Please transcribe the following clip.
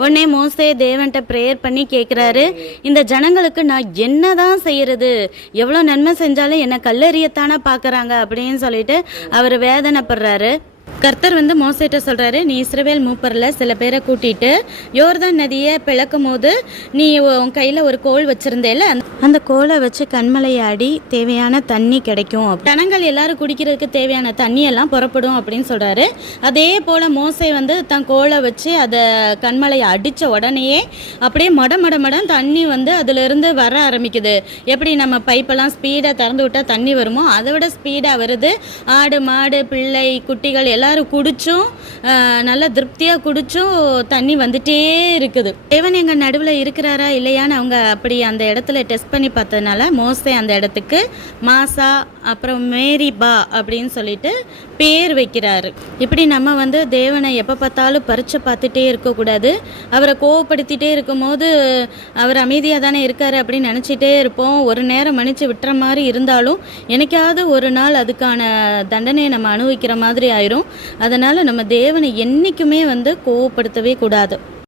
உடனே மோசே தேவன்கிட்ட ப்ரேயர் பண்ணி கேட்குறாரு, இந்த ஜனங்களுக்கு நான் என்ன தான் செய்கிறது, எவ்வளோ நன்மை செஞ்சாலும் என்னை கல்லெறியத்தானே பார்க்குறாங்க அப்படின்னு சொல்லிட்டு அவர் வேதனைப்படுறாரு. கர்த்தர் மோசேட்ட சொல்கிறாரு, நீ இஸ்ரவேல் மூப்பரில் சில பேரை கூட்டிகிட்டு யோர்தான் நதியை பிளக்கும் போது நீ உன் கையில் ஒரு கோல் வச்சுருந்தேல, அந்த கோலை வச்சு கண்மலையாடி தேவையான தண்ணி கிடைக்கும், ஜனங்கள் எல்லாரும் குடிக்கிறதுக்கு தேவையான தண்ணியெல்லாம் புறப்படும் அப்படின்னு சொல்கிறாரு. அதே போல் மோசே தன் கோலை வச்சு அதை கண்மலையை அடித்த உடனேயே அப்படியே மடம் தண்ணி அதிலிருந்து வர ஆரம்பிக்குது. எப்படி நம்ம பைப்பெல்லாம் ஸ்பீடாக திறந்து விட்டால் தண்ணி வருமோ அதை விட ஸ்பீடாக வருது. ஆடு மாடு பிள்ளை குட்டிகள் எல்லாரும் குடிச்சும் நல்லா திருப்தியாக குடிச்சும் தண்ணி வந்துட்டே இருக்குது. தேவன் எங்கள் நடுவில் இருக்கிறாரா இல்லையான்னு அவங்க அப்படி அந்த இடத்துல டெஸ்ட் பண்ணி பார்த்ததுனால மோசே அந்த இடத்துக்கு மாசா அப்புறம் மேரிபா அப்படின்னு சொல்லிட்டு பேர் வைக்கிறாரு. இப்படி நம்ம தேவனை எப்போ பார்த்தாலும் பறிச்சு பார்த்துட்டே இருக்கக்கூடாது. அவரை கோவப்படுத்திட்டே இருக்கும் போது அவர் அமைதியாக தானே இருக்காரு அப்படின்னு நினச்சிட்டே இருப்போம். ஒரு நேரம் மன்னிச்சு விட்டுற மாதிரி இருந்தாலும் என்னைக்காவது ஒரு நாள் அதுக்கான தண்டனையை நம்ம அனுபவிக்கிற மாதிரி ஆயிரும். அதனால் நம்ம தேவனை என்றைக்குமே கோவப்படுத்தவே கூடாது.